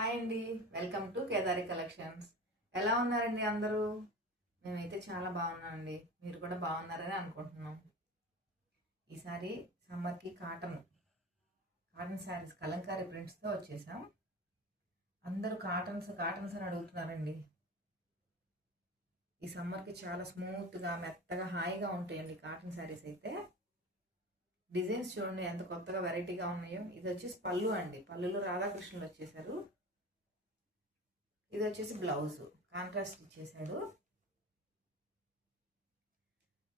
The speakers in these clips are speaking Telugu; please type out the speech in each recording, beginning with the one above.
హాయ్ అండి. Welcome to Kedari collections. ఎలా ఉన్నారండి అందరూ? మేమైతే చాలా బాగున్నామండి. మీరు కూడా బాగున్నారని అనుకుంటున్నాం. ఈసారి సమ్మర్కి కాటన్ శారీస్ కలంకారీ ప్రింట్స్తో వచ్చేసాం. అందరూ కాటన్స్ అని అడుగుతున్నారండి. ఈ సమ్మర్కి చాలా స్మూత్గా మెత్తగా హాయిగా ఉంటాయండి కాటన్ శారీస్ అయితే. డిజైన్స్ చూడండి ఎంత కొత్తగా వెరైటీగా ఉన్నాయో. ఇది వచ్చేసి పళ్ళు అండి. పళ్ళులో రాధాకృష్ణులు వచ్చేసారు. ఇది వచ్చేసి బ్లౌజ్ కాంట్రాస్ట్ ఇచ్చేసాడు.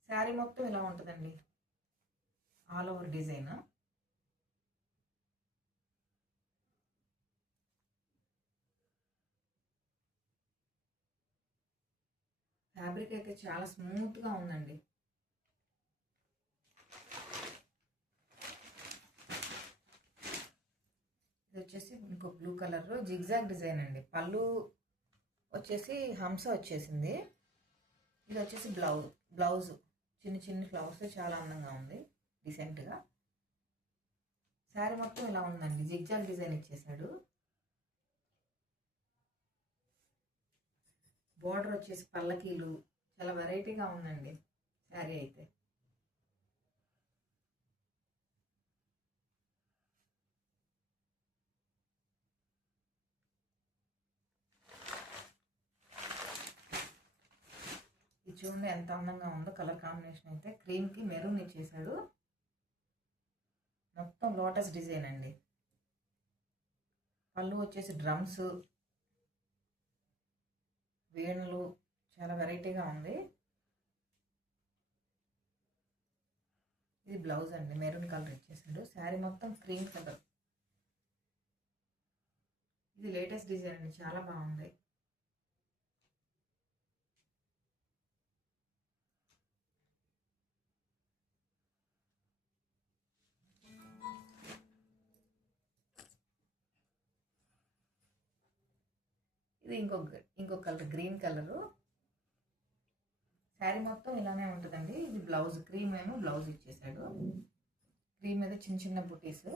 శారీ మొత్తం ఇలా ఉంటుందండి, ఆల్ ఓవర్ డిజైన్. ఫ్యాబ్రిక్ అయితే చాలా స్మూత్గా ఉందండి. ఇది వచ్చేసి ఇంకో బ్లూ కలర్ జిగ్జాగ్ డిజైన్ అండి. పళ్ళు వచ్చేసి హంస వచ్చేసింది. ఇది వచ్చేసి బ్లౌజ్ చిన్న చిన్న ఫ్లవర్స్ చాలా అందంగా ఉంది, డీసెంట్గా. శారీ మొత్తం ఇలా ఉందండి, జిగ్జాగ్ డిజైన్ ఇచ్చేసాడు. బోర్డర్ వచ్చేసి పల్లకీలు చాలా వెరైటీగా ఉందండి శారీ అయితే. ఇది చూడండి ఎంత అందంగా ఉందో కలర్ కాంబినేషన్ అయితే. క్రీమ్కి మెరూన్ ఇచ్చేసాడు. మొత్తం లోటస్ డిజైన్ అండి. పళ్ళు వచ్చేసి డ్రమ్స్, వేణులు చాలా వెరైటీగా ఉంది. ఇది బ్లౌజ్ అండి, మెరూన్ కలర్ ఇచ్చేసాడు. శారీ మొత్తం క్రీమ్ కలర్. ఇది లేటెస్ట్ డిజైన్ అండి, చాలా బాగుంది. ఇది ఇంకొక కలర్ గ్రీన్ కలరు. శారీ మొత్తం ఇలానే ఉంటుందండి. ఇది బ్లౌజ్, క్రీమ్ ఏమో బ్లౌజ్ ఇచ్చేసాడు. క్రీమ్ మీద చిన్న చిన్న బుటీస్.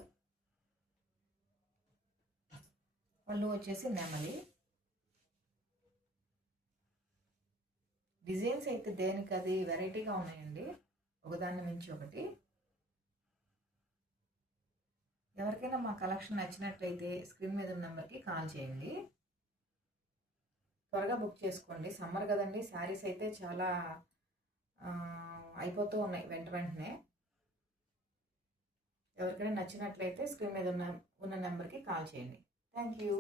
పళ్ళు వచ్చేసి నెమలి. డిజైన్స్ అయితే దేనికి అది వెరైటీగా ఉన్నాయండి, ఒకదాన్ని మించి ఒకటి. ఎవరికైనా మా కలెక్షన్ నచ్చినట్లయితే స్క్రీన్ మీద ఉన్న నెంబర్కి కాల్ చేయండి. త్వరగా బుక్ చేసుకోండి. సమ్మర్ కదండి, శారీస్ అయితే చాలా అయిపోతూ ఉన్నాయి వెంటనే. ఎవరికైనా నచ్చినట్లయితే స్క్రీన్ మీద ఉన్న నెంబర్కి కాల్ చేయండి. Thank you.